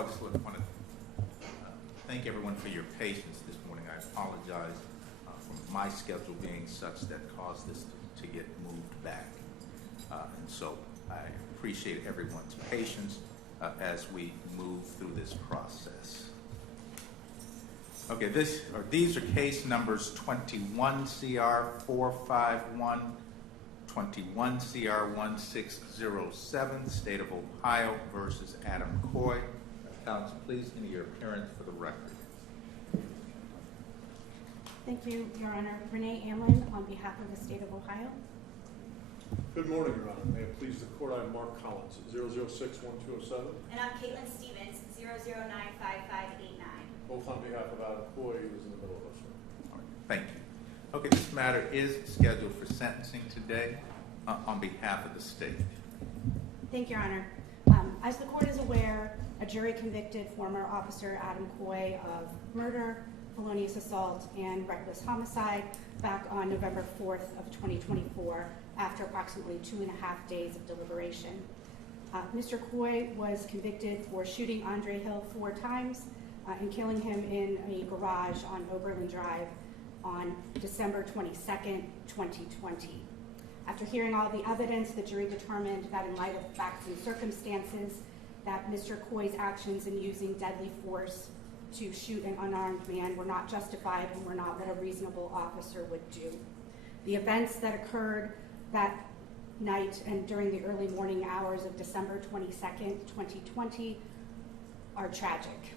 all, I just want to thank everyone for your patience this morning. I apologize for my schedule being such that caused this to get moved back. And so I appreciate everyone's patience as we move through this process. Okay, these are case numbers 21 CR 451, 21 CR 1607, State of Ohio versus Adam Coy. Counsel, please give me your appearance for the record. Thank you, Your Honor. Renee Amlin on behalf of the State of Ohio. Good morning, Your Honor. May it please the court, I'm Mark Collins, 006-1207. And I'm Caitlin Stevens, 0095589. Both on behalf of Adam Coy, who is in the middle of us. All right, thank you. Okay, this matter is scheduled for sentencing today on behalf of the state. Thank you, Your Honor. As the court is aware, a jury convicted former officer Adam Coy of murder, felonious assault, and reckless homicide back on November 4th of 2024 after approximately 2.5 days of deliberation. Mr. Coy was convicted for shooting Andre Hill 4 times and killing him in a garage on Oberlin Drive on December 22nd, 2020. After hearing all the evidence, the jury determined that in light of facts and circumstances, that Mr. Coy's actions in using deadly force to shoot an unarmed man were not justified and were not what a reasonable officer would do. The events that occurred that night and during the early morning hours of December 22nd, 2020 are tragic.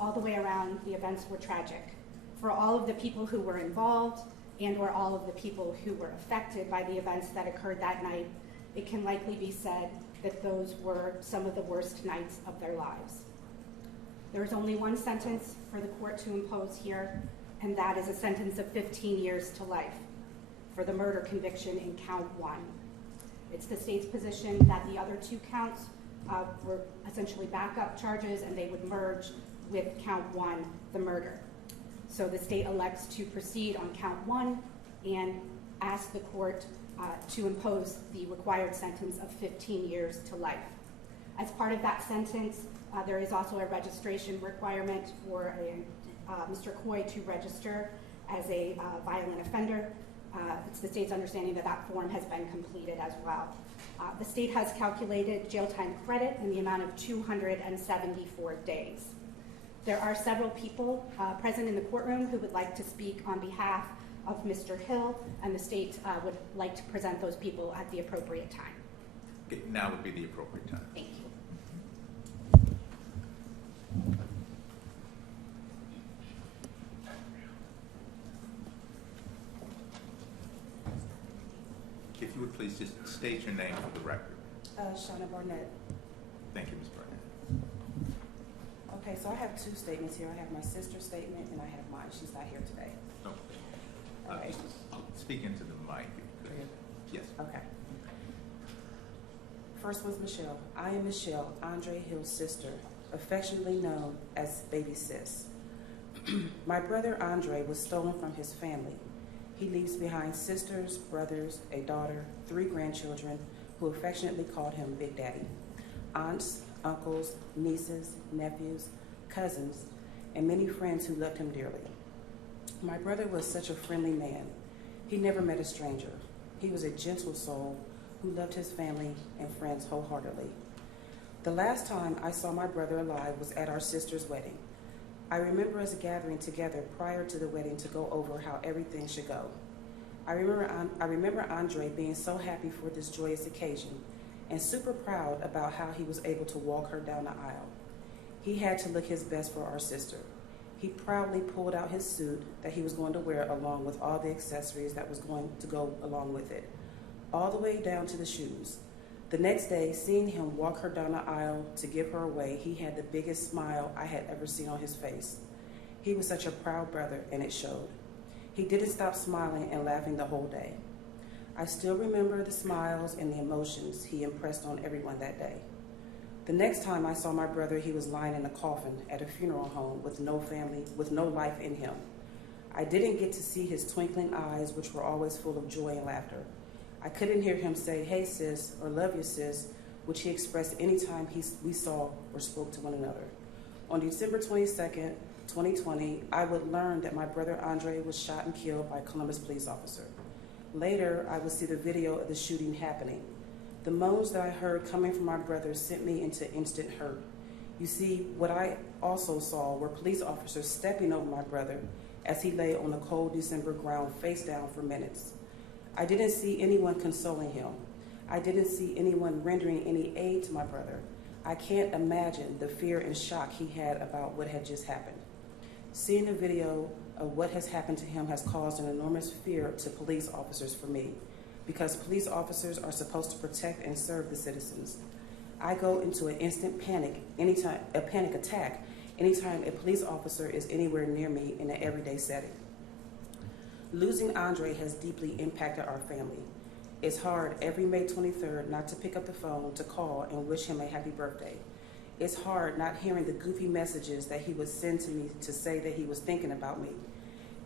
All the way around, the events were tragic. For all of the people who were involved and/or all of the people who were affected by the events that occurred that night, it can likely be said that those were some of the worst nights of their lives. There is only one sentence for the court to impose here, and that is a sentence of 15 years to life for the murder conviction in count 1. It's the state's position that the other 2 counts were essentially backup charges and they would merge with count 1, the murder. So the state elects to proceed on count 1 and ask the court to impose the required sentence of 15 years to life. As part of that sentence, there is also a registration requirement for Mr. Coy to register as a violent offender. It's the state's understanding that that form has been completed as well. The state has calculated jail time credit in the amount of 274 days. There are several people present in the courtroom who would like to speak on behalf of Mr. Hill, and the state would like to present those people at the appropriate time. Okay, now would be the appropriate time. Thank you. If you would please just state your name for the record. Shauna Barnett. Thank you, Ms. Barnett. Okay, so I have 2 statements here. I have my sister's statement and I have mine. She's not here today. Okay. All right. Speak into the mic if you could. Yes. Okay. First one's Michelle. I am Michelle, Andre Hill's sister, affectionately known as Baby Sis. My brother Andre was stolen from his family. He leaves behind sisters, brothers, a daughter, 3 grandchildren who affectionately called him Big Daddy, aunts, uncles, nieces, nephews, cousins, and many friends who loved him dearly. My brother was such a friendly man. He never met a stranger. He was a gentle soul who loved his family and friends wholeheartedly. The last time I saw my brother alive was at our sister's wedding. I remember us gathering together prior to the wedding to go over how everything should go. I remember Andre being so happy for this joyous occasion and super proud about how he was able to walk her down the aisle. He had to look his best for our sister. He proudly pulled out his suit that he was going to wear along with all the accessories that was going to go along with it, all the way down to the shoes. The next day, seeing him walk her down the aisle to give her away, he had the biggest smile I had ever seen on his face. He was such a proud brother, and it showed. He didn't stop smiling and laughing the whole day. I still remember the smiles and the emotions he impressed on everyone that day. The next time I saw my brother, he was lying in a coffin at a funeral home with no family, with no life in him. I didn't get to see his twinkling eyes, which were always full of joy and laughter. I couldn't hear him say, "Hey sis," or "Love you sis," which he expressed anytime we saw or spoke to one another. On December 22nd, 2020, I would learn that my brother Andre was shot and killed by a Columbus police officer. Later, I would see the video of the shooting happening. The moans that I heard coming from my brother sent me into instant hurt. You see, what I also saw were police officers stepping over my brother as he lay on the cold December ground face down for minutes. I didn't see anyone consoling him. I didn't see anyone rendering any aid to my brother. I can't imagine the fear and shock he had about what had just happened. Seeing the video of what has happened to him has caused an enormous fear to police officers for me, because police officers are supposed to protect and serve the citizens. I go into an instant panic attack anytime a police officer is anywhere near me in an everyday setting. Losing Andre has deeply impacted our family. It's hard every May 23rd not to pick up the phone to call and wish him a happy birthday. It's hard not hearing the goofy messages that he would send to me to say that he was thinking about me.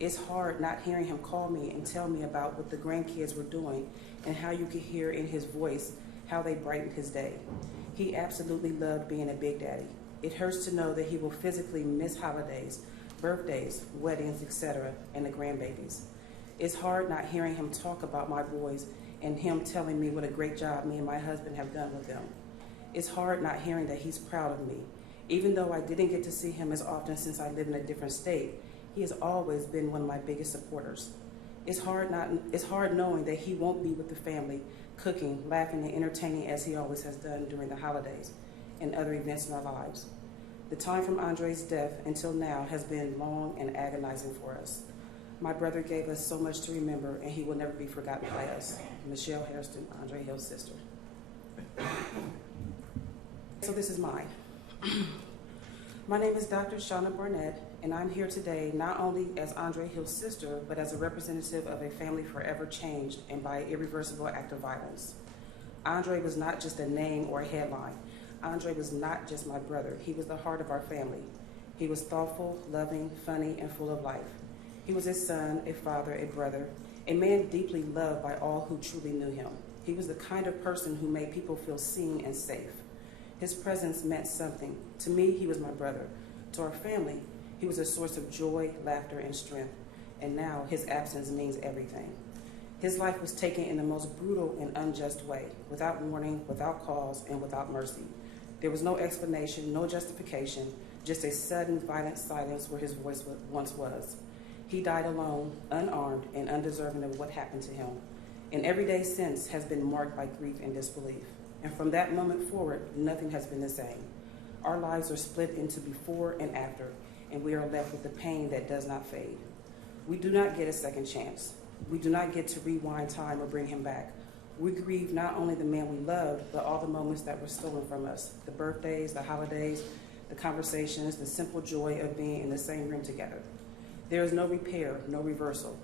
It's hard not hearing him call me and tell me about what the grandkids were doing and how you could hear in his voice how they brightened his day. He absolutely loved being a big daddy. It hurts to know that he will physically miss holidays, birthdays, weddings, etc., and the grandbabies. It's hard not hearing him talk about my boys and him telling me what a great job me and my husband have done with them. It's hard not hearing that he's proud of me. Even though I didn't get to see him as often since I live in a different state, he has always been one of my biggest supporters. It's hard knowing that he won't be with the family, cooking, laughing, and entertaining as he always has done during the holidays and other events in our lives. The time from Andre's death until now has been long and agonizing for us. My brother gave us so much to remember, and he will never be forgotten by us. Michelle Hairston, Andre Hill's sister. So this is mine. My name is Dr. Shauna Barnett, and I'm here today not only as Andre Hill's sister, but as a representative of a family forever changed and by an irreversible act of violence. Andre was not just a name or a headline. Andre was not just my brother. He was the heart of our family. He was thoughtful, loving, funny, and full of life. He was a son, a father, a brother, a man deeply loved by all who truly knew him. He was the kind of person who made people feel seen and safe. His presence meant something. To me, he was my brother. To our family, he was a source of joy, laughter, and strength. And now his absence means everything. His life was taken in the most brutal and unjust way, without warning, without cause, and without mercy. There was no explanation, no justification, just a sudden violent silence where his voice once was. He died alone, unarmed, and undeserving of what happened to him. And every day since has been marked by grief and disbelief. And from that moment forward, nothing has been the same. Our lives are split into before and after, and we are left with the pain that does not fade. We do not get a second chance. We do not get to rewind time or bring him back. We grieve not only the man we loved, but all the moments that were stolen from us, the birthdays, the holidays, the conversations, the simple joy of being in the same room together. There is no repair, no reversal.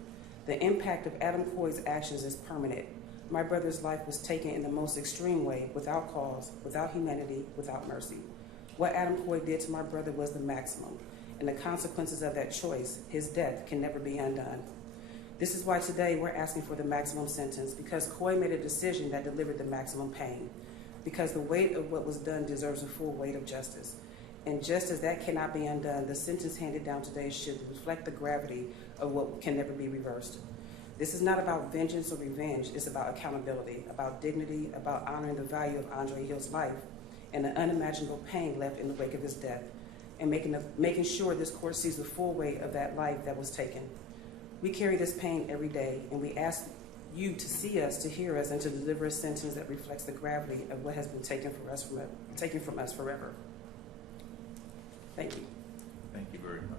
The impact of Adam Coy's actions is permanent. My brother's life was taken in the most extreme way, without cause, without humanity, without mercy. What Adam Coy did to my brother was the maximum, and the consequences of that choice, his death, can never be undone. This is why today we're asking for the maximum sentence, because Coy made a decision that delivered the maximum pain, because the weight of what was done deserves the full weight of justice. And just as that cannot be undone, the sentence handed down today should reflect the gravity of what can never be reversed. This is not about vengeance or revenge. It's about accountability, about dignity, about honoring the value of Andre Hill's life and the unimaginable pain left in the wake of his death, and making sure this court sees the full weight of that life that was taken. We carry this pain every day, and we ask you to see us, to hear us, and to deliver a sentence that reflects the gravity of what has been taken from us forever. Thank you. Thank you very much.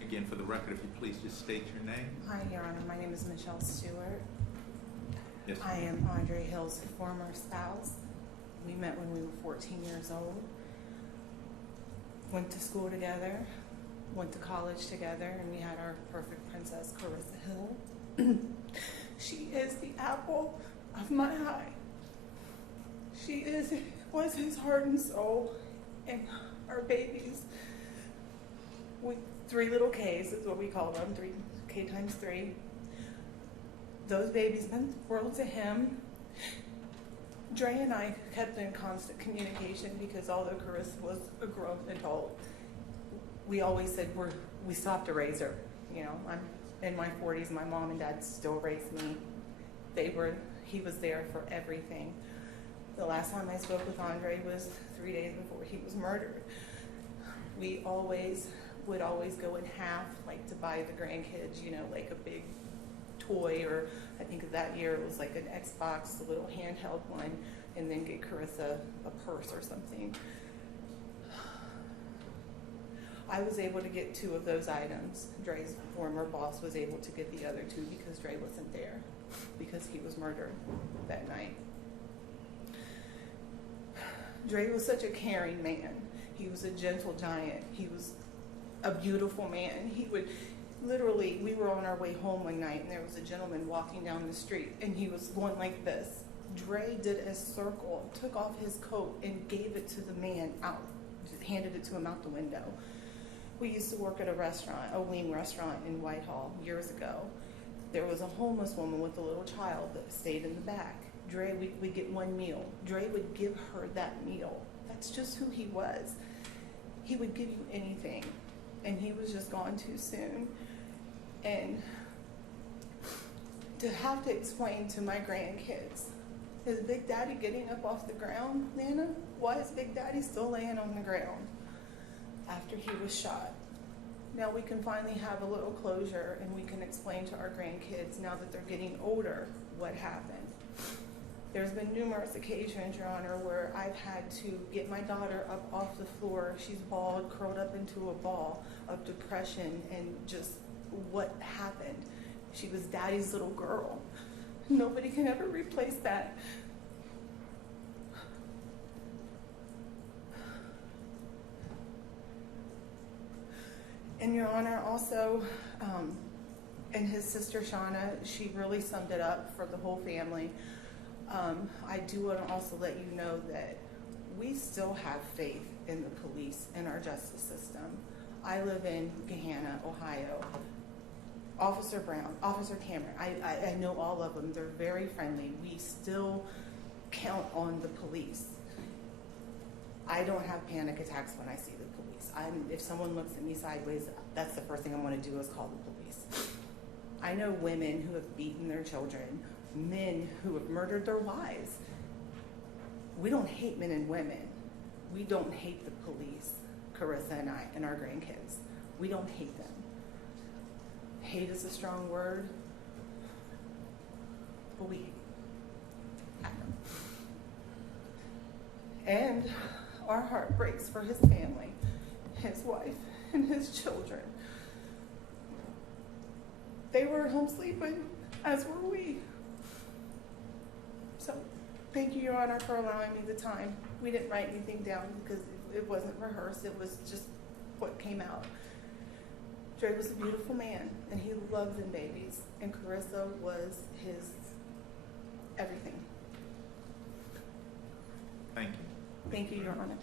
Again, for the record, if you please just state your name. Hi, Your Honor. My name is Michelle Stewart. Yes. I am Andre Hill's former spouse. We met when we were 14 years old. Went to school together, went to college together, and we had our perfect princess, Carissa Hill. She is the apple of my eye. She was his heart and soul, and our babies. We 3 little K's is what we call them, 3K times 3. Those babies meant the world to him. Dre and I kept in constant communication because although Carissa was a grown adult, we always said we still have to raise her. You know, I'm in my 40s, my mom and dad still raised me. He was there for everything. The last time I spoke with Andre was 3 days before he was murdered. We would always go in half, like to buy the grandkids, you know, like a big toy, or I think that year it was like an Xbox, a little handheld one, and then get Carissa a purse or something. I was able to get 2 of those items. Dre's former boss was able to get the other 2 because Dre wasn't there, because he was murdered that night. Dre was such a caring man. He was a gentle giant. He was a beautiful man. He would literally, we were on our way home one night and there was a gentleman walking down the street and he was going like this. Dre did a circle, took off his coat and gave it to the man out, just handed it to him out the window. We used to work at a restaurant, a wing restaurant in Whitehall years ago. There was a homeless woman with a little child that stayed in the back. Dre, we'd get 1 meal. Dre would give her that meal. That's just who he was. He would give you anything. And he was just gone too soon. And to have to explain to my grandkids, is Big Daddy getting up off the ground, Nana? Why is Big Daddy still laying on the ground after he was shot? Now we can finally have a little closure and we can explain to our grandkids, now that they're getting older, what happened. There's been numerous occasions, Your Honor, where I've had to get my daughter up off the floor. She's bald, curled up into a ball of depression and just what happened. She was Daddy's little girl. Nobody can ever replace that. And Your Honor, also, and his sister Shauna, she really summed it up for the whole family. I do want to also let you know that we still have faith in the police and our justice system. I live in Gahanna, Ohio. Officer Brown, Officer Cameron, I know all of them. They're very friendly. We still count on the police. I don't have panic attacks when I see the police. If someone looks at me sideways, that's the first thing I want to do is call the police. I know women who have beaten their children, men who have murdered their wives. We don't hate men and women. We don't hate the police, Carissa and I, and our grandkids. We don't hate them. Hate is a strong word, but we hate them. And our heart breaks for his family, his wife, and his children. They were home sleeping, as were we. So, thank you, Your Honor, for allowing me the time. We didn't write anything down because it wasn't rehearsed. It was just what came out. Dre was a beautiful man, and he loved them babies, and Carissa was his everything. Thank you. Thank you, Your Honor.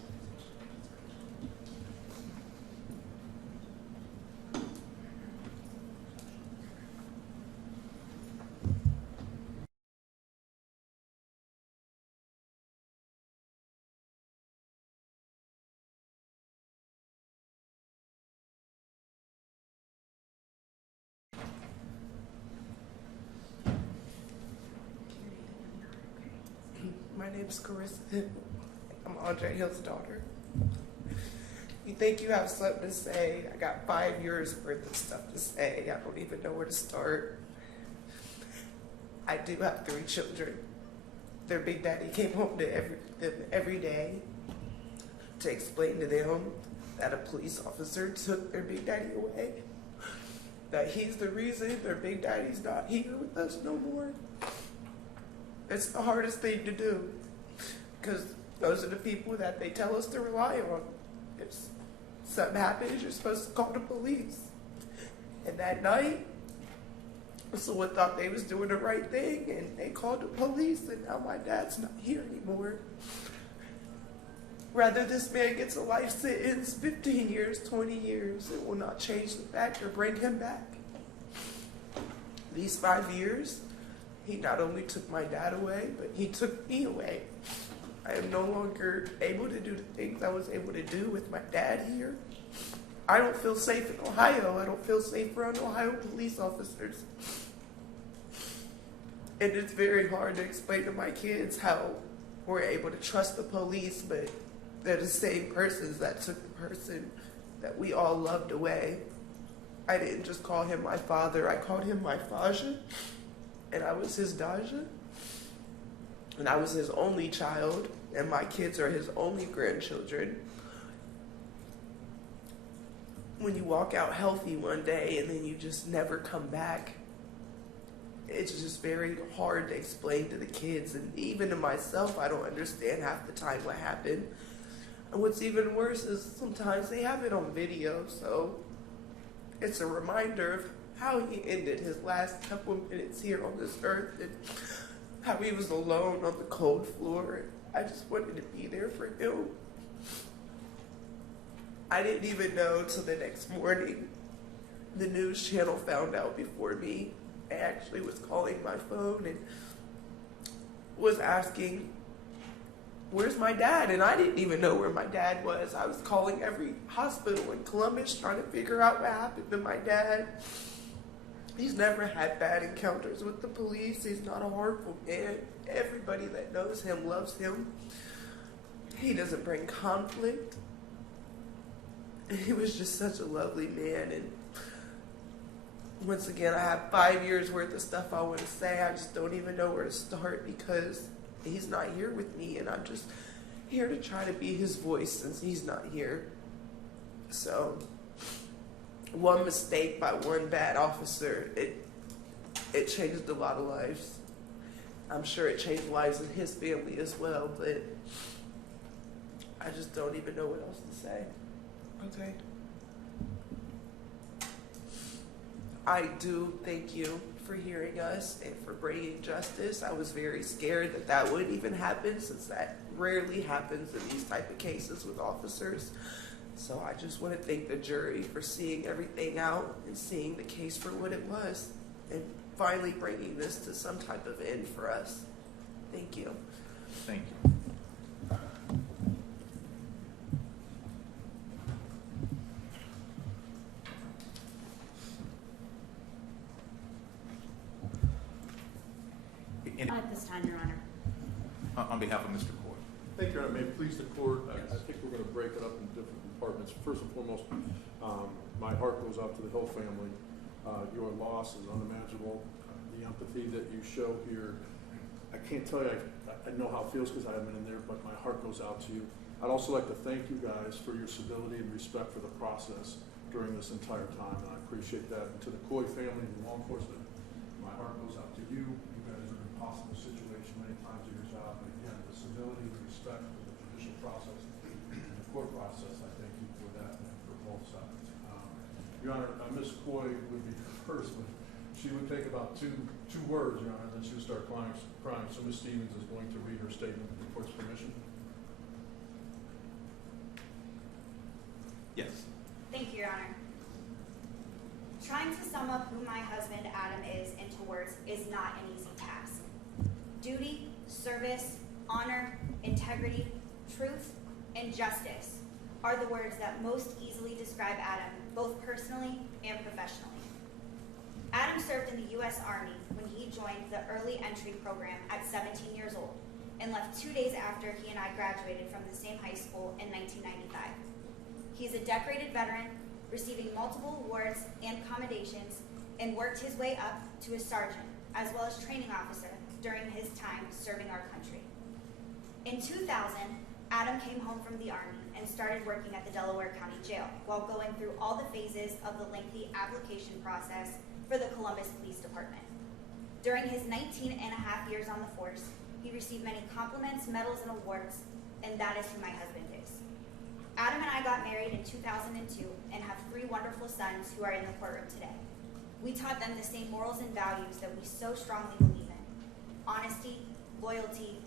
My name's Carissa Hill. I'm Andre Hill's daughter. You think you have something to say? I got 5 years worth of stuff to say. I don't even know where to start. I do have 3 children. Their Big Daddy came home to them every day to explain to them that a police officer took their Big Daddy away, that he's the reason their Big Daddy's not here with us no more. It's the hardest thing to do because those are the people that they tell us to rely on. If something happens, you're supposed to call the police. And that night, someone thought they was doing the right thing and they called the police, and now my dad's not here anymore. Whether this man gets a life sentence, 15 years, 20 years, it will not change the fact or bring him back. These 5 years, he not only took my dad away, but he took me away. I am no longer able to do the things I was able to do with my dad here. I don't feel safe in Ohio. I don't feel safe around Ohio police officers. And it's very hard to explain to my kids how we're able to trust the police, but they're the same persons that took the person that we all loved away. I didn't just call him my father, I called him my Faja, and I was his Daja. And I was his only child, and my kids are his only grandchildren. When you walk out healthy one day and then you just never come back, it's just very hard to explain to the kids, and even to myself, I don't understand half the time what happened. And what's even worse is sometimes they have it on video, so it's a reminder of how he ended his last couple of minutes here on this earth and how he was alone on the cold floor. I just wanted to be there for him. I didn't even know till the next morning. The news channel found out before me. I actually was calling my phone and was asking, where's my dad? And I didn't even know where my dad was. I was calling every hospital in Columbus trying to figure out what happened to my dad. He's never had bad encounters with the police. He's not a harmful man. Everybody that knows him loves him. He doesn't bring conflict. He was just such a lovely man. And once again, I have 5 years worth of stuff I want to say. I just don't even know where to start because he's not here with me, and I'm just here to try to be his voice since he's not here. So, one mistake by one bad officer, it changed a lot of lives. I'm sure it changed lives in his family as well, but I just don't even know what else to say. Okay. I do thank you for hearing us and for bringing justice. I was very scared that that would even happen, since that rarely happens in these type of cases with officers. So I just want to thank the jury for seeing everything out and seeing the case for what it was and finally bringing this to some type of end for us. Thank you. Thank you. At this time, Your Honor. On behalf of Mr. Court. Thank you, Your Honor. May it please the court, I Yes. think we're going to break it up into different departments. First and foremost, my heart goes out to the Hill family. Your loss is unimaginable. The empathy that you show here, I can't tell you, I know how it feels because I haven't been in there, but my heart goes out to you. I'd also like to thank you guys for your civility and respect for the process during this entire time, and I appreciate that. And to the Coy family and law enforcement, my heart goes out to you. You guys are in an impossible situation many times in your job, but again, the civility and respect for the judicial process and the court process, I thank you for that and for both sides. Your Honor, Ms. Coy would be the first one. She would take about two words, Your Honor, then she would start crying. So Ms. Stevens is going to read her statement with the court's permission. Yes. Thank you, Your Honor. Trying to sum up who my husband Adam is into words is not an easy task. Duty, service, honor, integrity, truth, and justice are the words that most easily describe Adam, both personally and professionally. Adam served in the U.S. Army when he joined the early entry program at 17 years old and left 2 days after he and I graduated from the same high school in 1995. He's a decorated veteran, receiving multiple awards and commendations, and worked his way up to a sergeant as well as training officer during his time serving our country. In 2000, Adam came home from the Army and started working at the Delaware County Jail while going through all the phases of the lengthy application process for the Columbus Police Department. During his 19 and a half years on the force, he received many compliments, medals, and awards, and that is who my husband is. Adam and I got married in 2002 and have 3 wonderful sons who are in the courtroom today. We taught them the same morals and values that we so strongly believe in: honesty, loyalty,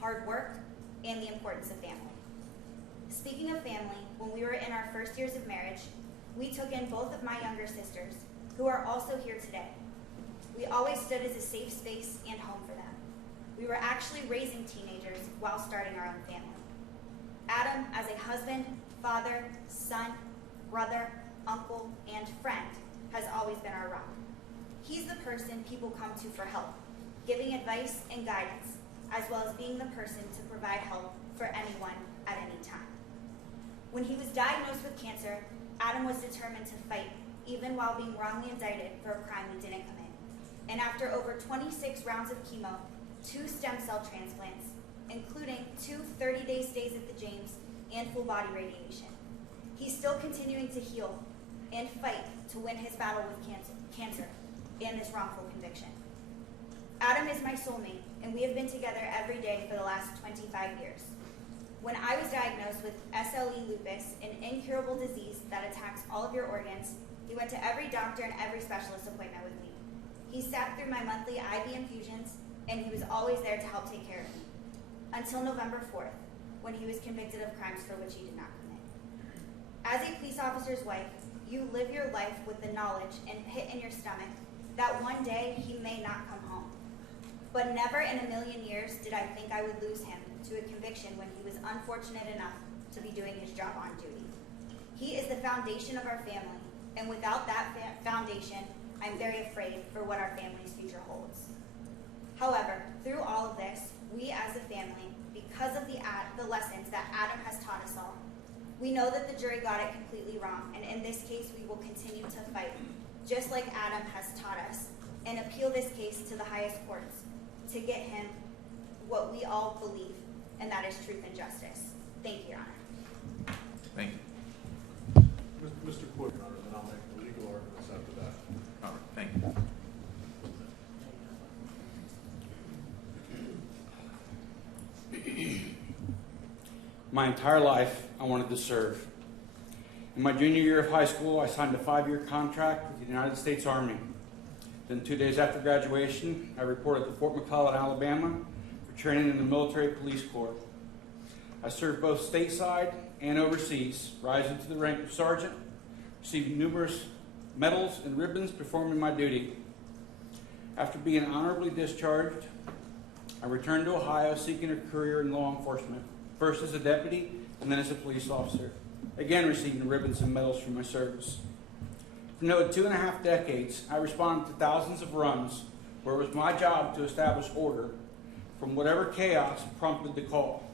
hard work, and the importance of family. Speaking of family, when we were in our first years of marriage, we took in both of my younger sisters, who are also here today. We always stood as a safe space and home for them. We were actually raising teenagers while starting our own family. Adam, as a husband, father, son, brother, uncle, and friend, has always been our rock. He's the person people come to for help, giving advice and guidance, as well as being the person to provide help for anyone at any time. When he was diagnosed with cancer, Adam was determined to fight, even while being wrongly indicted for a crime he didn't commit. And after over 26 rounds of chemo, 2 stem cell transplants, including 2 30-day stays at the James, and full body radiation, he's still continuing to heal and fight to win his battle with cancer and this wrongful conviction. Adam is my soulmate, and we have been together every day for the last 25 years. When I was diagnosed with SLE lupus, an incurable disease that attacks all of your organs, he went to every doctor and every specialist appointment with me. He sat through my monthly IV infusions, and he was always there to help take care of me. Until November 4th, when he was convicted of crimes for which he did not commit. As a police officer's wife, you live your life with the knowledge and pit in your stomach that one day he may not come home. But never in a million years did I think I would lose him to a conviction when he was unfortunate enough to be doing his job on duty. He is the foundation of our family, and without that foundation, I'm very afraid for what our family's future holds. However, through all of this, we as a family, because of the lessons that Adam has taught us all, we know that the jury got it completely wrong, and in this case, we will continue to fight, just like Adam has taught us, and appeal this case to the highest courts to get him what we all believe, and that is truth and justice. Thank you, Your Honor. Thank you. Mr. Quick, Your Honor, then I'll make the legal arguments after that. All right, thank you. My entire life, I wanted to serve. In my junior year of high school, I signed a 5-year contract with the United States Army. Then 2 days after graduation, I reported to Fort McClellan, Alabama, for training in the Military Police Corps. I served both stateside and overseas, rising to the rank of sergeant, receiving numerous medals and ribbons performing my duty. After being honorably discharged, I returned to Ohio seeking a career in law enforcement, first as a deputy and then as a police officer, again receiving ribbons and medals for my service. For nearly 2.5 decades, I responded to thousands of runs where it was my job to establish order from whatever chaos prompted the call.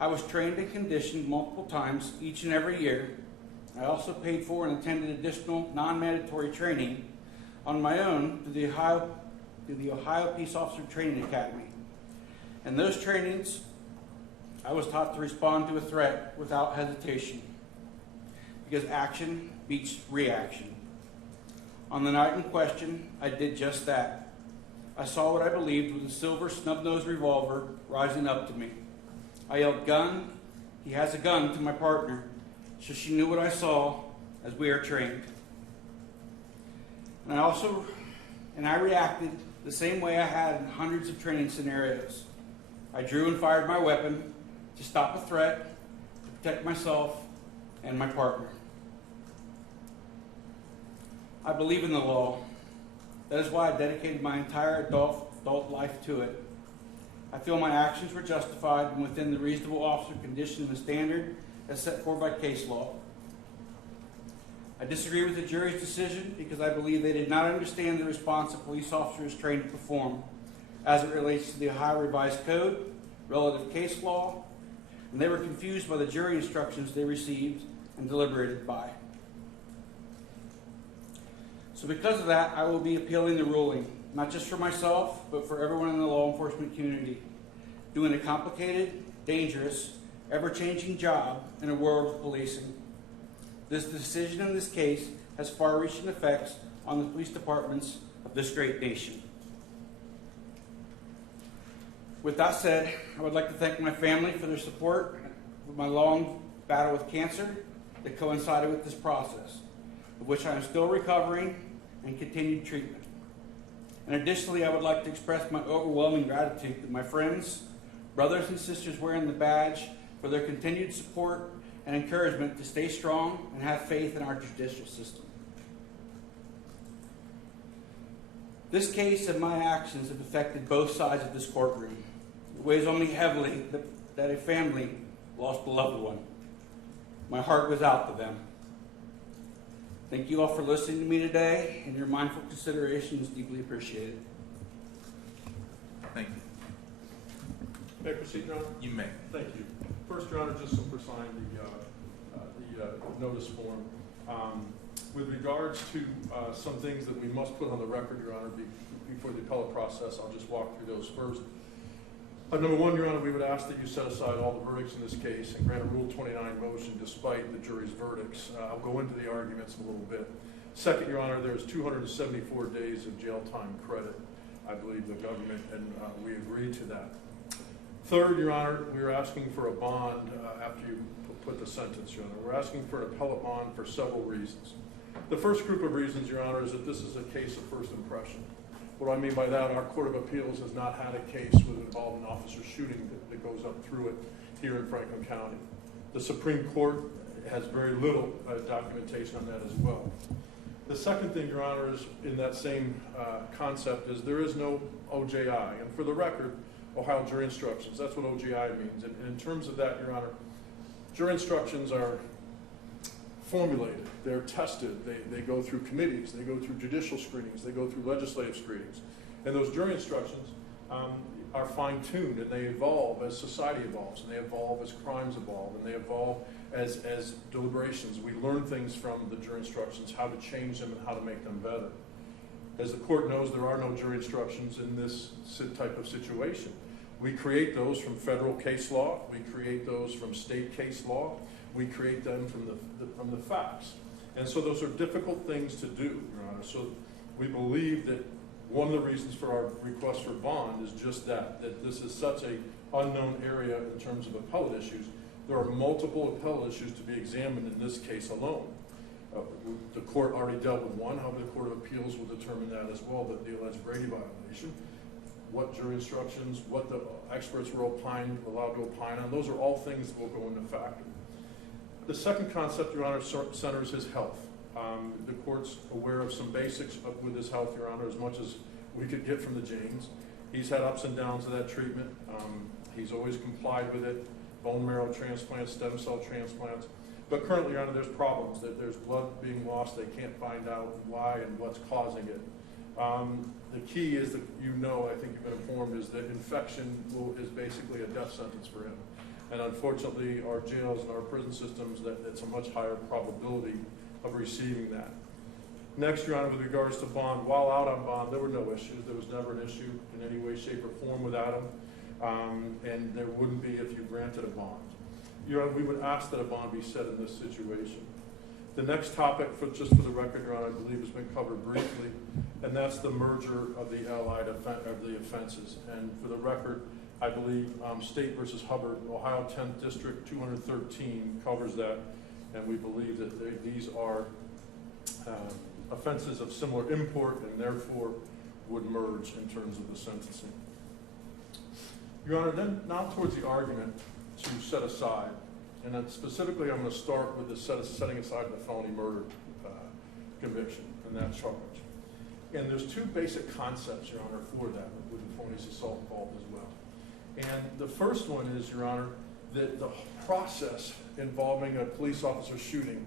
I was trained and conditioned multiple times each and every year. I also paid for and attended additional non-mandatory training on my own through the Ohio Peace Officer Training Academy. In those trainings, I was taught to respond to a threat without hesitation, because action beats reaction. On the night in question, I did just that. I saw what I believed was a silver snub-nosed revolver rising up to me. I yelled, "Gun!" "He has a gun," to my partner, so she knew what I saw, as we are trained. And I reacted the same way I had in hundreds of training scenarios. I drew and fired my weapon to stop a threat, to protect myself and my partner. I believe in the law. That is why I dedicated my entire adult life to it. I feel my actions were justified and within the reasonable officer condition and standard as set forth by case law. I disagree with the jury's decision because I believe they did not understand the response a police officer is trained to perform as it relates to the Ohio Revised Code, relative case law, and they were confused by the jury instructions they received and deliberated by. So because of that, I will be appealing the ruling, not just for myself, but for everyone in the law enforcement community, doing a complicated, dangerous, ever-changing job in a world of policing. This decision in this case has far-reaching effects on the police departments of this great nation. With that said, I would like to thank my family for their support with my long battle with cancer that coincided with this process, of which I am still recovering and continued treatment. And additionally, I would like to express my overwhelming gratitude to my friends, brothers and sisters wearing the badge for their continued support and encouragement to stay strong and have faith in our judicial system. This case and my actions have affected both sides of this courtroom. It weighs on me heavily that a family lost a loved one. My heart goes out to them. Thank you all for listening to me today, and your mindful consideration is deeply appreciated. Thank you. May I proceed, Your Honor? You may. Thank you. First, Your Honor, just for signing the notice form. With regards to some things that we must put on the record, Your Honor, before the appellate process, I'll just walk through those first. Number one, Your Honor, we would ask that you set aside all the verdicts in this case and grant a Rule 29 motion despite the jury's verdicts. I'll go into the arguments a little bit. Second, Your Honor, there's 274 days of jail time credit. I believe the government, and we agree to that. Third, Your Honor, we're asking for a bond after you put the sentence, Your Honor. We're asking for an appellate bond for several reasons. The first group of reasons, Your Honor, is that this is a case of first impression. What I mean by that, our Court of Appeals has not had a case with involving an officer shooting that goes up through it here in Franklin County. The Supreme Court has very little documentation on that as well. The second thing, Your Honor, is in that same concept is there is no OJI. And for the record, Ohio jury instructions, that's what OJI means. And in terms of that, Your Honor, jury instructions are formulated, they're tested, they go through committees, they go through judicial screenings, they go through legislative screenings. And those jury instructions are fine-tuned, and they evolve as society evolves, and they evolve as crimes evolve, and they evolve as deliberations. We learn things from the jury instructions, how to change them and how to make them better. As the court knows, there are no jury instructions in this type of situation. We create those from federal case law, we create those from state case law, we create them from the facts. And so those are difficult things to do, Your Honor. So we believe that one of the reasons for our request for bond is just that this is such an unknown area in terms of appellate issues. There are multiple appellate issues to be examined in this case alone. The court already dealt with one. However, the Court of Appeals will determine that as well, that the alleged Brady violation, what jury instructions, what the experts were allowed to opine on. Those are all things that will go into factor. The second concept, Your Honor, centers his health. The court's aware of some basics with his health, Your Honor, as much as we could get from the Janes. He's had ups and downs of that treatment. He's always complied with it, bone marrow transplants, stem cell transplants. But currently, Your Honor, there's problems, that there's blood being lost. They can't find out why and what's causing it. The key is that, I think you've been informed, is that infection is basically a death sentence for him. And unfortunately, our jails and our prison systems, that's a much higher probability of receiving that. Next, Your Honor, with regards to bond, while out on bond, there were no issues. There was never an issue in any way, shape, or form without him. And there wouldn't be if you granted a bond. Your Honor, we would ask that a bond be set in this situation. The next topic, just for the record, Your Honor, I believe has been covered briefly, and that's the merger of the allied offenses. And for the record, I believe State versus Hubbard, Ohio 10th District 213 covers that, and we believe that these are offenses of similar import and therefore would merge in terms of the sentencing. Your Honor, then now towards the argument to set aside, and then specifically I'm going to start with the setting aside the felony murder conviction and that charge. And there's two basic concepts, Your Honor, for that with the felonious assault involved as well. And the first one is, Your Honor, that the process involving a police officer shooting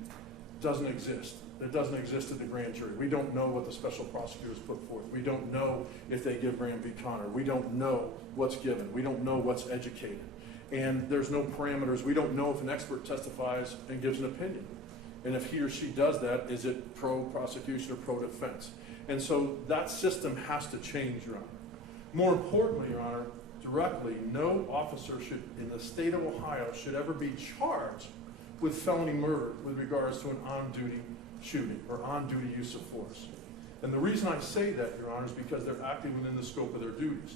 doesn't exist. It doesn't exist at the grand jury. We don't know what the special prosecutors put forth. We don't know if they give Graham v. Connor. We don't know what's given. We don't know what's educated. And there's no parameters. We don't know if an expert testifies and gives an opinion. And if he or she does that, is it pro-prosecution or pro-defense? And so that system has to change, Your Honor. More importantly, Your Honor, directly, no officer in the state of Ohio should ever be charged with felony murder with regards to an on-duty shooting or on-duty use of force. And the reason I say that, Your Honor, is because they're acting within the scope of their duties.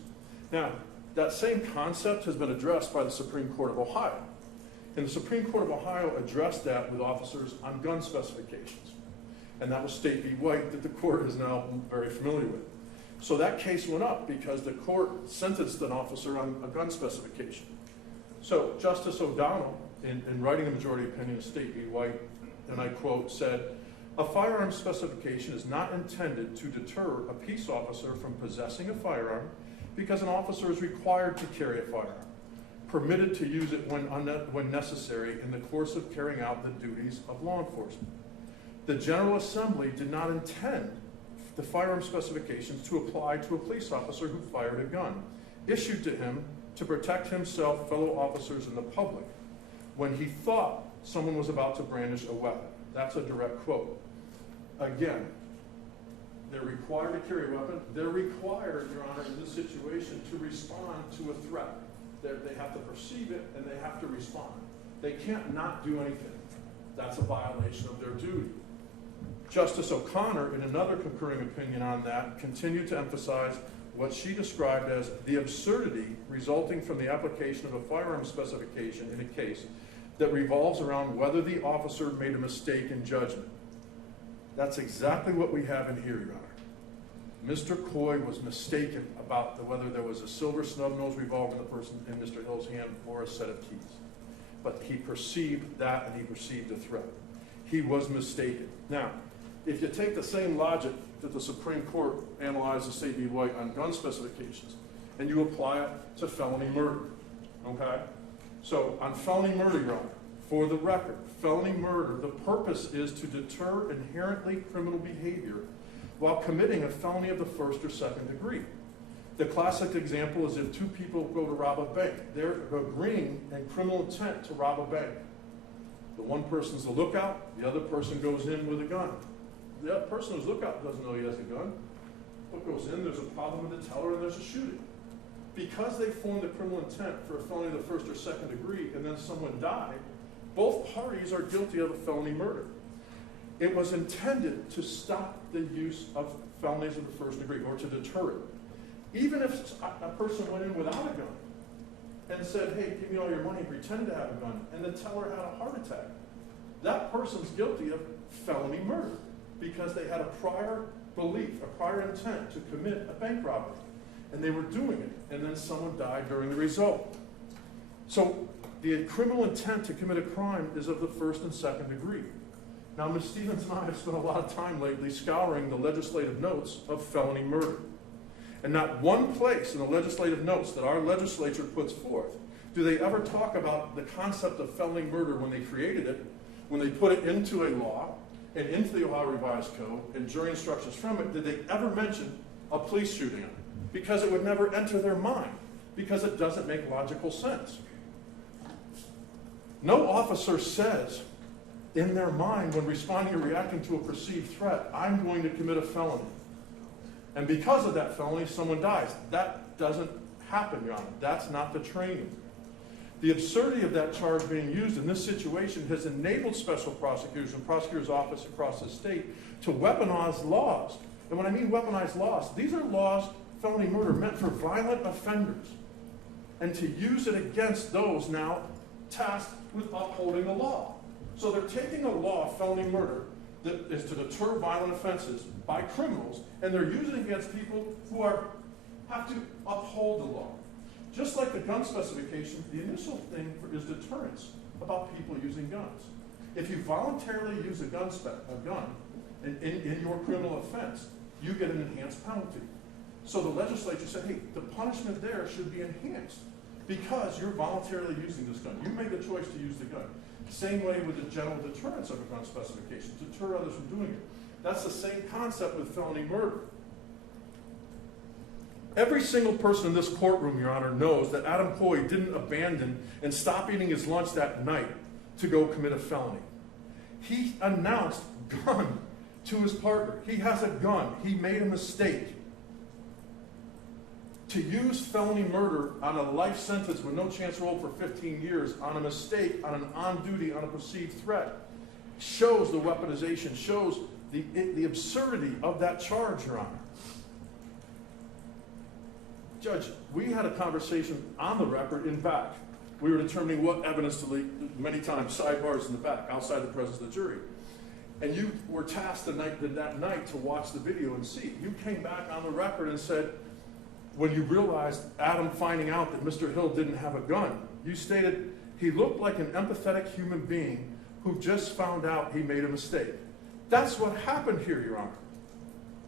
Now, that same concept has been addressed by the Supreme Court of Ohio. And the Supreme Court of Ohio addressed that with officers on gun specifications. And that was State v. White that the court is now very familiar with. So that case went up because the court sentenced an officer on a gun specification. So Justice O'Donnell, in writing the majority opinion of State v. White, and I quote, said, "A firearm specification is not intended to deter a peace officer from possessing a firearm because an officer is required to carry a firearm, permitted to use it when necessary in the course of carrying out the duties of law enforcement. The General Assembly did not intend the firearm specifications to apply to a police officer who fired a gun, issued to him to protect himself, fellow officers, and the public when he thought someone was about to brandish a weapon." That's a direct quote. Again, they're required to carry a weapon. They're required, Your Honor, in this situation to respond to a threat. They have to perceive it and they have to respond. They can't not do anything. That's a violation of their duty. Justice O'Connor, in another concurring opinion on that, continued to emphasize what she described as the absurdity resulting from the application of a firearm specification in a case that revolves around whether the officer made a mistake in judgment. That's exactly what we have in here, Your Honor. Mr. Coy was mistaken about whether there was a silver snub-nosed revolver in the person in Mr. Hill's hand or a set of keys. But he perceived that and he perceived a threat. He was mistaken. Now, if you take the same logic that the Supreme Court analyzed the State v. White on gun specifications and you apply it to felony murder, okay? So on felony murder, Your Honor, for the record, felony murder, the purpose is to deter inherently criminal behavior while committing a felony of the first or second degree. The classic example is if two people go to rob a bank. They're agreeing in criminal intent to rob a bank. The one person's the lookout, the other person goes in with a gun. The other person who's lookout doesn't know he has a gun. What goes in, there's a problem with the teller and there's a shooting. Because they formed a criminal intent for a felony of the first or second degree and then someone died, both parties are guilty of a felony murder. It was intended to stop the use of felonies of the first degree or to deter it. Even if a person went in without a gun and said, "Hey, give me all your money," and pretended to have a gun, and the teller had a heart attack, that person's guilty of felony murder because they had a prior belief, a prior intent to commit a bank robbery. And they were doing it, and then someone died during the result. So the criminal intent to commit a crime is of the first and second degree. Now, Ms. Stevens and I have spent a lot of time lately scouring the legislative notes of felony murder. And not one place in the legislative notes that our legislature puts forth do they ever talk about the concept of felony murder when they created it, when they put it into a law and into the Ohio Revised Code and jury instructions from it, did they ever mention a police shooting? Because it would never enter their mind, because it doesn't make logical sense. No officer says in their mind when responding or reacting to a perceived threat, "I'm going to commit a felony. And because of that felony, someone dies." That doesn't happen, Your Honor. That's not the training. The absurdity of that charge being used in this situation has enabled special prosecutors and prosecutors' office across the state to weaponize laws. And when I mean weaponize laws, these are laws, felony murder, meant for violent offenders, and to use it against those now tasked with upholding the law. So they're taking a law, felony murder, that is to deter violent offenses by criminals, and they're using it against people who have to uphold the law. Just like the gun specification, the initial thing is deterrence about people using guns. If you voluntarily use a gun in your criminal offense, you get an enhanced penalty. So the legislature said, hey, the punishment there should be enhanced because you're voluntarily using this gun. You made the choice to use the gun. Same way with the general deterrence of a gun specification, deter others from doing it. That's the same concept with felony murder. Every single person in this courtroom, Your Honor, knows that Adam Coy didn't abandon and stop eating his lunch that night to go commit a felony. He announced gun to his partner. He has a gun. He made a mistake. To use felony murder on a life sentence with no chance roll for 15 years on a mistake, on an on-duty, on a perceived threat, shows the weaponization, shows the absurdity of that charge, Your Honor. Judge, we had a conversation on the record in back. We were determining what evidence to leak, many times sidebars in the back, outside the presence of the jury. And you were tasked that night to watch the video and see. You came back on the record and said, when you realized Adam finding out that Mr. Hill didn't have a gun, You stated he looked like an empathetic human being who just found out he made a mistake. That's what happened here, Your Honor.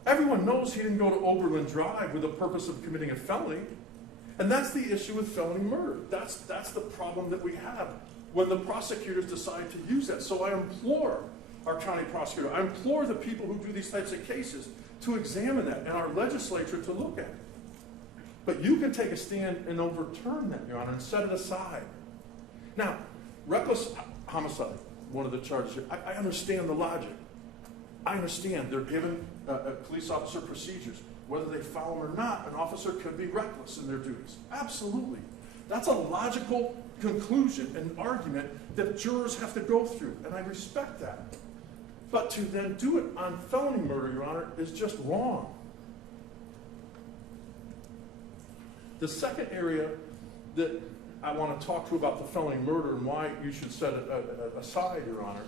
Everyone knows he didn't go to Oberlin Drive with the purpose of committing a felony. And that's the issue with felony murder. That's the problem that we have when the prosecutors decide to use that. So I implore our county prosecutor, I implore the people who do these types of cases to examine that and our legislature to look at it. But you can take a stand and overturn that, Your Honor, and set it aside. Now, reckless homicide, one of the charges here, I understand the logic. I understand they're given a police officer procedures. Whether they follow them or not, an officer could be reckless in their duties. Absolutely. That's a logical conclusion and argument that jurors have to go through, and I respect that. But to then do it on felony murder, Your Honor, is just wrong. The second area that I want to talk to about the felony murder and why you should set it aside, Your Honor,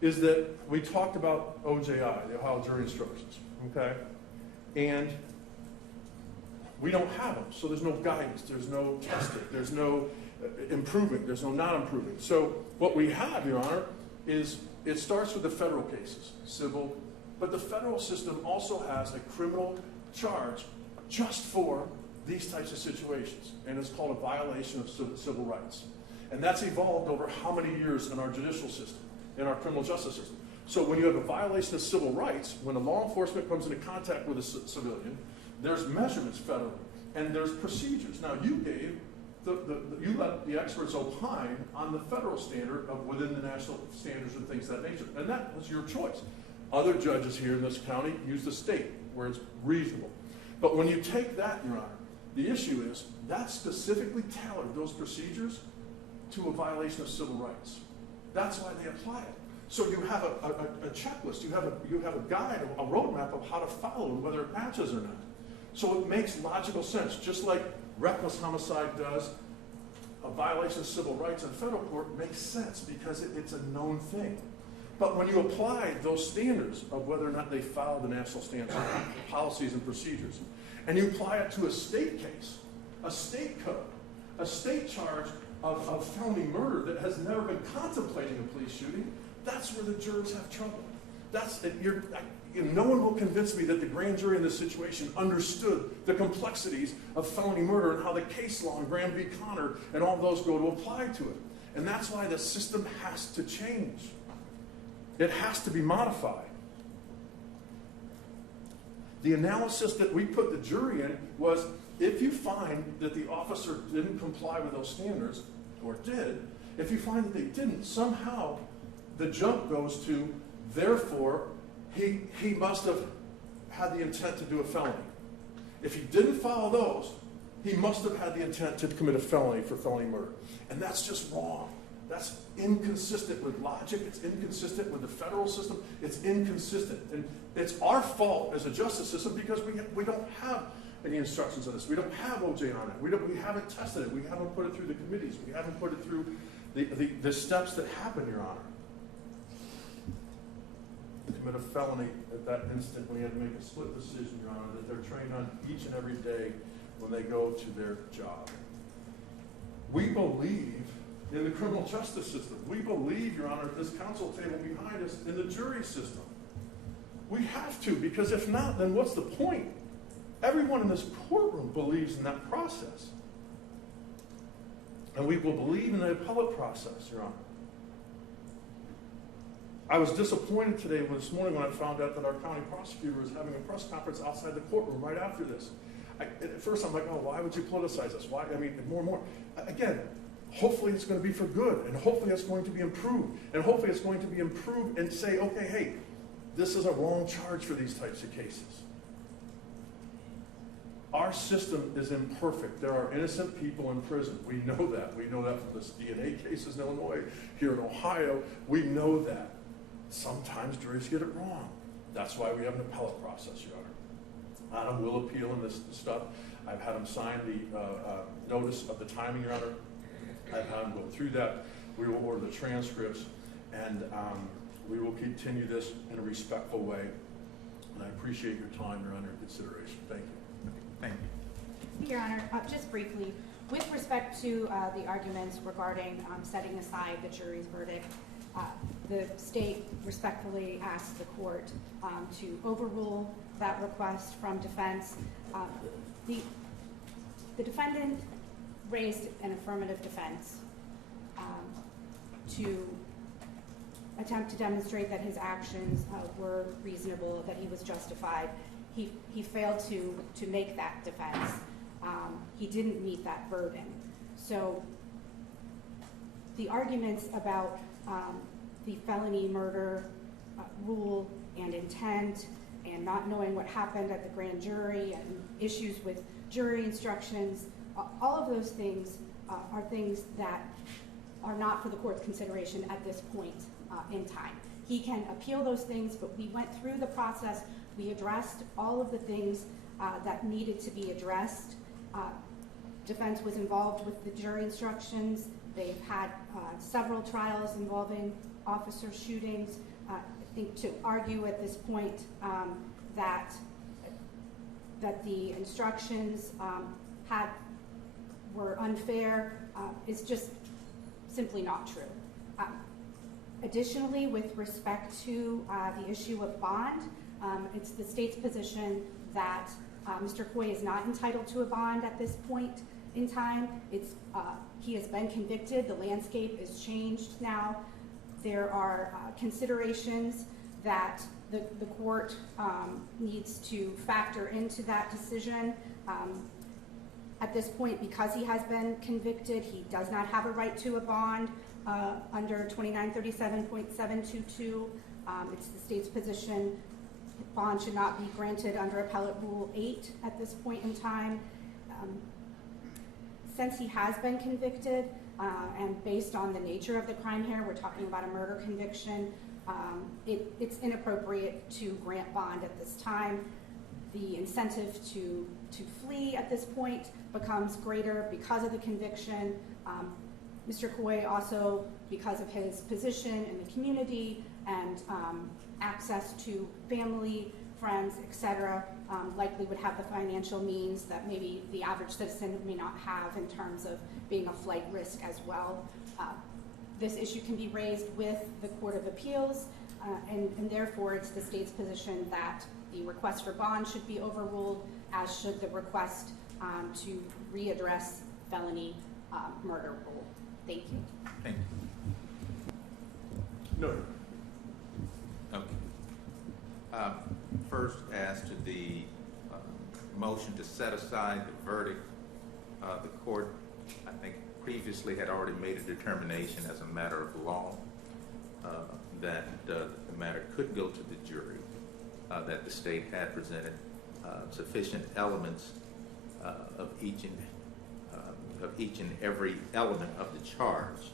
is that we talked about OJI, the Ohio Jury Instructions, okay? And we don't have them, so there's no guidance, there's no testing, there's no improving, there's no not improving. So what we have, Your Honor, is it starts with the federal cases, civil, but the federal system also has a criminal charge just for these types of situations, and it's called a violation of civil rights. And that's evolved over how many years in our judicial system, in our criminal justice system. So when you have a violation of civil rights, when a law enforcement comes into contact with a civilian, there's measurements federally, and there's procedures. Now you gave, you let the experts opine on the federal standard of within the national standards and things of that nature, and that was your choice. Other judges here in this county use the state, where it's reasonable. But when you take that, Your Honor, the issue is that specifically tailored those procedures to a violation of civil rights. That's why they apply it. So you have a checklist, you have a guide, a roadmap of how to follow and whether it matches or not. So it makes logical sense, just like reckless homicide does, a violation of civil rights in federal court makes sense because it's a known thing. But when you apply those standards of whether or not they follow the national standards, policies and procedures, and you apply it to a state case, a state code, a state charge of felony murder that has never been contemplating a police shooting, that's where the jurors have trouble. No one will convince me that the grand jury in this situation understood the complexities of felony murder and how the case law and Graham v. Connor and all those go to apply to it. And that's why the system has to change. It has to be modified. The analysis that we put the jury in was, if you find that the officer didn't comply with those standards, or did, if you find that they didn't, somehow the jump goes to, therefore, he must have had the intent to do a felony. If he didn't follow those, he must have had the intent to commit a felony for felony murder. And that's just wrong. That's inconsistent with logic. It's inconsistent with the federal system. It's inconsistent. And it's our fault as a justice system because we don't have any instructions on this. We don't have OJ on it. We haven't tested it. We haven't put it through the committees. We haven't put it through the steps that happen, Your Honor. To commit a felony at that instant, we had to make a split decision, Your Honor, that they're trained on each and every day when they go to their job. We believe in the criminal justice system. We believe, Your Honor, at this council table behind us, in the jury system. We have to, because if not, then what's the point? Everyone in this courtroom believes in that process. And we will believe in the appellate process, Your Honor. I was disappointed this morning when I found out that our county prosecutor was having a press conference outside the courtroom right after this. At first I'm like, oh, why would you politicize this? Why? I mean, more and more. Again, hopefully it's going to be for good, and hopefully it's going to be improved, and hopefully it's going to be improved and say, okay, hey, this is a wrong charge for these types of cases. Our system is imperfect. There are innocent people in prison. We know that. We know that from the DNA cases in Illinois, here in Ohio. We know that. Sometimes juries get it wrong. That's why we have an appellate process, Your Honor. Adam will appeal in this stuff. I've had him sign the notice of the timing, Your Honor. I've had him go through that. We will order the transcripts, and we will continue this in a respectful way. And I appreciate your time, Your Honor, and consideration. Thank you. Thank you. Your Honor, just briefly, With respect to the arguments regarding setting aside the jury's verdict, the state respectfully asks the court to overrule that request from defense. The defendant raised an affirmative defense to attempt to demonstrate that his actions were reasonable, that he was justified. He failed to make that defense. He didn't meet that burden. So the arguments about the felony murder rule and intent and not knowing what happened at the grand jury and issues with jury instructions, all of those things are things that are not for the court's consideration at this point in time. He can appeal those things, but we went through the process. We addressed all of the things that needed to be addressed. Defense was involved with the jury instructions. They've had several trials involving officer shootings. I think to argue at this point that the instructions were unfair is just simply not true. Additionally, with respect to the issue of bond, it's the state's position that Mr. Coy is not entitled to a bond at this point in time. He has been convicted. The landscape is changed now. There are considerations that the court needs to factor into that decision. At this point, because he has been convicted, he does not have a right to a bond under 2937.722. It's the state's position bond should not be granted under Appellate Rule 8 at this point in time. Since he has been convicted, and based on the nature of the crime here, we're talking about a murder conviction, it's inappropriate to grant bond at this time. The incentive to flee at this point becomes greater because of the conviction. Mr. Coy also, because of his position in the community and access to family, friends, etc., likely would have the financial means that maybe the average citizen may not have in terms of being a flight risk as well. This issue can be raised with the Court of Appeals, and therefore it's the state's position that the request for bond should be overruled, as should the request to readdress felony murder rule. Thank you. Thank you. No. Okay. First, as to the motion to set aside the verdict, the court, I think, previously had already made a determination as a matter of law that the matter could go to the jury, that the state had presented sufficient elements of each and every element of the charge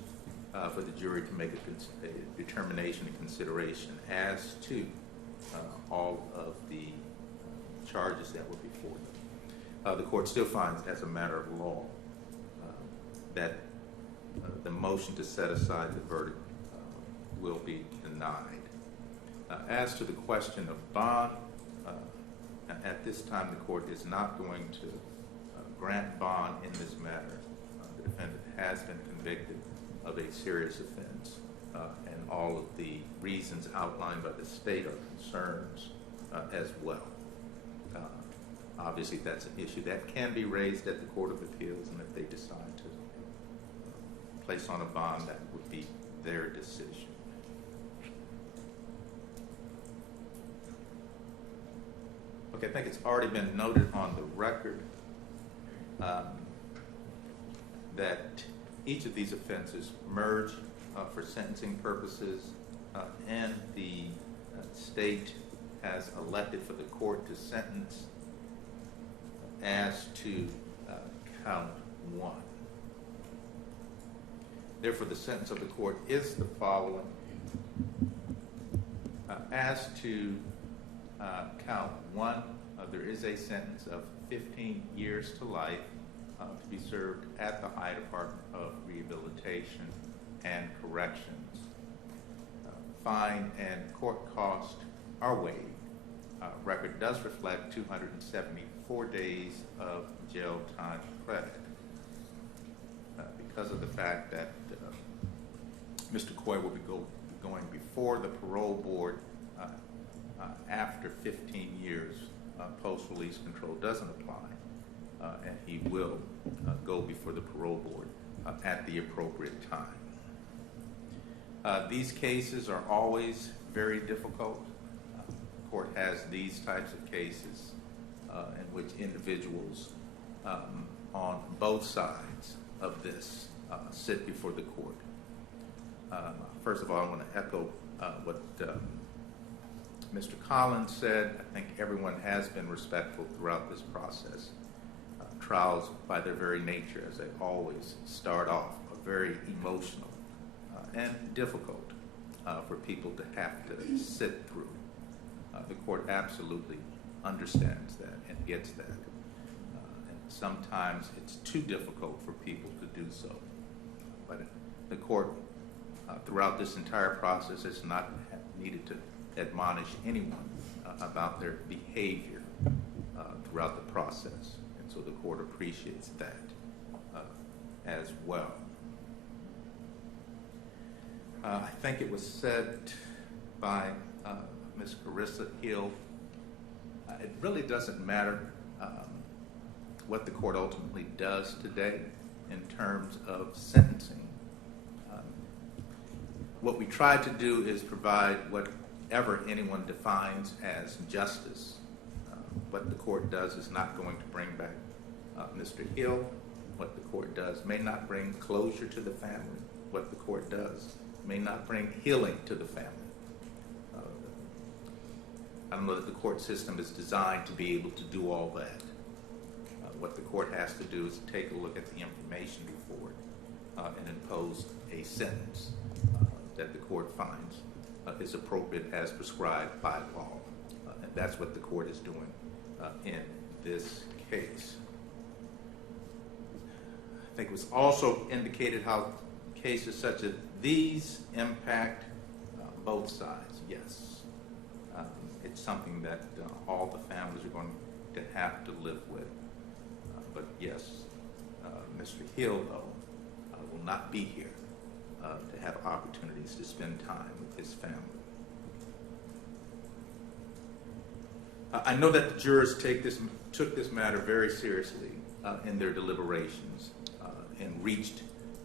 for the jury to make a determination and consideration as to all of the charges that were before them. The court still finds, as a matter of law, that the motion to set aside the verdict will be denied. As to the question of bond, at this time the court is not going to grant bond in this matter. The defendant has been convicted of a serious offense, and all of the reasons outlined by the state are concerns as well. Obviously, that's an issue that can be raised at the Court of Appeals, and if they decide to place on a bond, that would be their decision. Okay, I think it's already been noted on the record that each of these offenses merge for sentencing purposes, and the state has elected for the court to sentence as to count one. Therefore, the sentence of the court is the following. As to count one, there is a sentence of 15 years to life to be served at the High Department of Rehabilitation and Corrections. Fine and court costs are waived. Record does reflect 274 days of jail time credit. because of the fact that Mr. Coy will be going before the parole board after 15 years post-release control doesn't apply, and he will go before the parole board at the appropriate time. These cases are always very difficult. The court has these types of cases in which individuals on both sides of this sit before the court. First of all, I want to echo what Mr. Collins said. I think everyone has been respectful throughout this process. Trials, by their very nature, as they always start off, are very emotional and difficult for people to have to sit through. The court absolutely understands that and gets that. And sometimes it's too difficult for people to do so. But the court, throughout this entire process, has not needed to admonish anyone about their behavior throughout the process. And so the court appreciates that as well. I think it was said by Ms. Carissa Hill, it really doesn't matter what the court ultimately does today in terms of sentencing. What we try to do is provide whatever anyone defines as justice. What the court does is not going to bring back Mr. Hill. What the court does may not bring closure to the family. What the court does may not bring healing to the family. I don't know that the court system is designed to be able to do all that. What the court has to do is take a look at the information before it and impose a sentence that the court finds is appropriate as prescribed by law. And that's what the court is doing in this case. I think it was also indicated how cases such as these impact both sides. Yes, it's something that all the families are going to have to live with. But yes, Mr. Hill, though, will not be here to have opportunities to spend time with his family. I know that the jurors took this matter very seriously in their deliberations and reached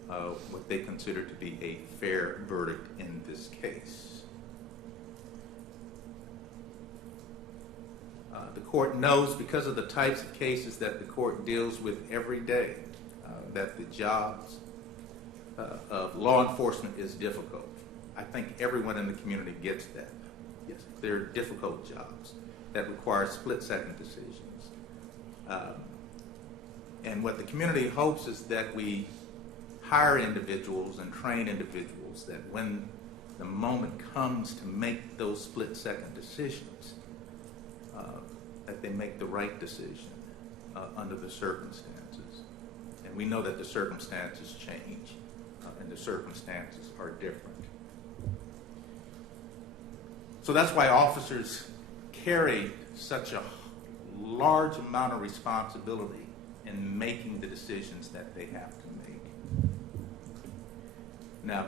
what they consider to be a fair verdict in this case. The court knows, because of the types of cases that the court deals with every day, that the jobs of law enforcement is difficult. I think everyone in the community gets that. Yes, they're difficult jobs that require split-second decisions. And what the community hopes is that we hire individuals and train individuals that when the moment comes to make those split-second decisions, that they make the right decision under the circumstances. And we know that the circumstances change and the circumstances are different. So that's why officers carry such a large amount of responsibility in making the decisions that they have to make. Now,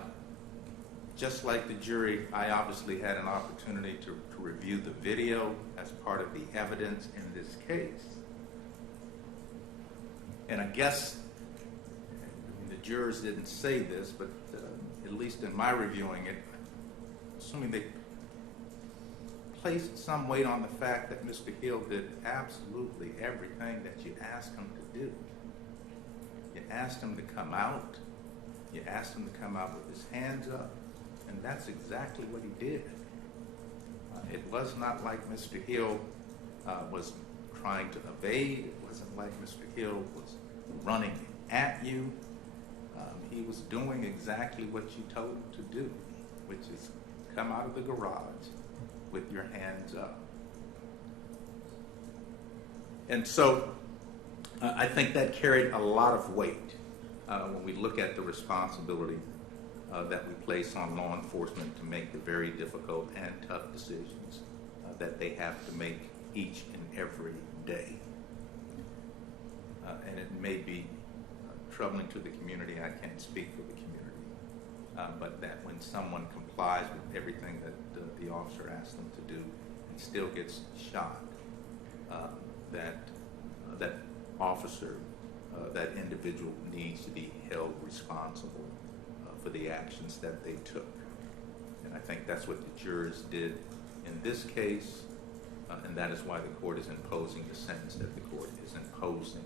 just like the jury, I obviously had an opportunity to review the video as part of the evidence in this case. And I guess the jurors didn't say this, but at least in my reviewing it, assuming they placed some weight on the fact that Mr. Hill did absolutely everything that you asked him to do. You asked him to come out. You asked him to come out with his hands up. And that's exactly what he did. It was not like Mr. Hill was trying to evade. It wasn't like Mr. Hill was running at you. He was doing exactly what you told him to do, which is come out of the garage with your hands up. And so I think that carried a lot of weight when we look at the responsibility that we place on law enforcement to make the very difficult and tough decisions that they have to make each and every day. And it may be troubling to the community. I can't speak for the community, but that when someone complies with everything that the officer asks them to do and still gets shot, that officer, that individual needs to be held responsible for the actions that they took. And I think that's what the jurors did in this case, and that is why the court is imposing the sentence that the court is imposing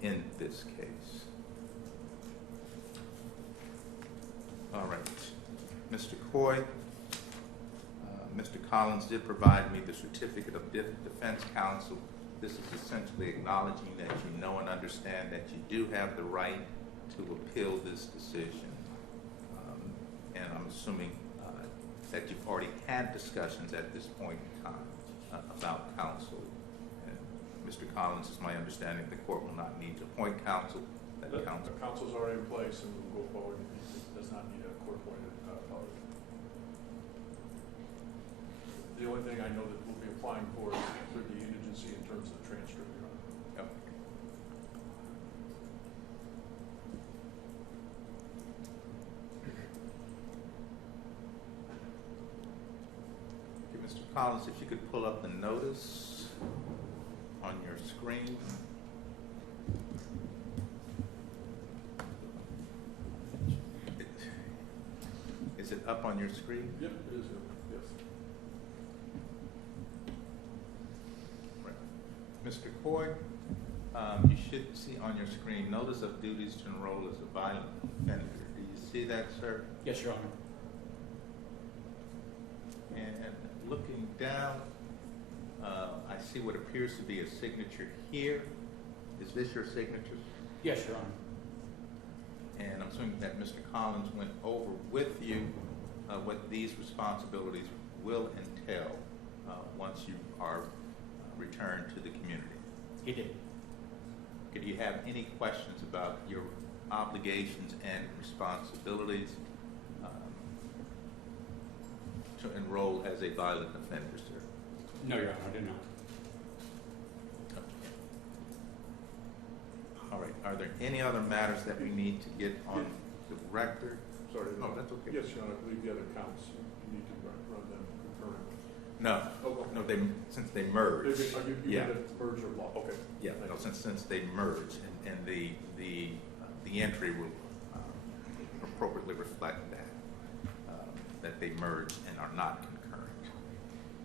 in this case. All right. Mr. Coy, Mr. Collins did provide me the certificate of defense counsel. This is essentially acknowledging that you know and understand that you do have the right to appeal this decision. And I'm assuming that you've already had discussions at this point in time about counsel. And Mr. Collins, it's my understanding the court will not need to appoint counsel. The counsel's already in place and will go forward. It does not need a court-appointed party. The only thing I know that we'll be applying for is for the indigency in terms of the transcript, Your Honor. Yep. Okay, Mr. Collins, if you could pull up the notice on your screen. Is it up on your screen? Yep, it is. Yes. Right. Mr. Coy, you should see on your screen notice of duties to enroll as a violent offender. Do you see that, sir? Yes, Your Honor. And looking down, I see what appears to be a signature here. Is this your signature? Yes, Your Honor. And I'm assuming that Mr. Collins went over with you what these responsibilities will entail once you are returned to the community. He did. Do you have any questions about your obligations and responsibilities to enroll as a violent offender, sir? No, Your Honor, I did not. All right. Are there any other matters that we need to get on the record? Sorry. Oh, that's okay. Yes, Your Honor, I believe the other counts, you need to run them concurrently. No. Oh, No, since they merged. You Yeah. did a merger of law. Okay. Yeah, no, since they merged, and the entry will appropriately reflect that they merged and are not concurrent.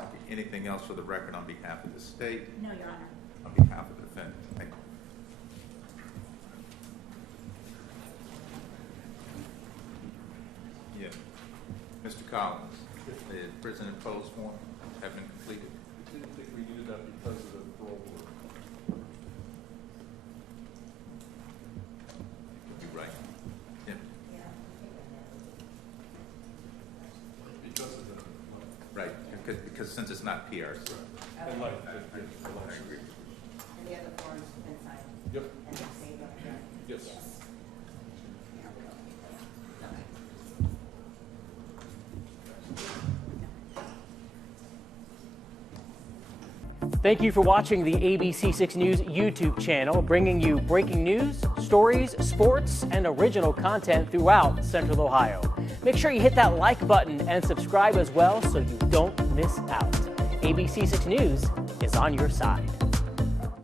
Okay, anything else for the record on behalf of the state? No, Your Honor. On behalf of the defendant? Thank you. Yeah. Mr. Collins, the prison imposed form have been completed? I didn't think we needed that because of the parole board. You're right. Yeah. Because of the. Right, because since it's not PRC. And like, I agree. And the other forms have been signed? Yep. And they're saved up here? Yes. Thank you for watching the ABC6 News YouTube channel, bringing you breaking news, stories, sports, and original content throughout Central Ohio. Make sure you hit that like button and subscribe as well so you don't miss out. ABC6 News is on your side.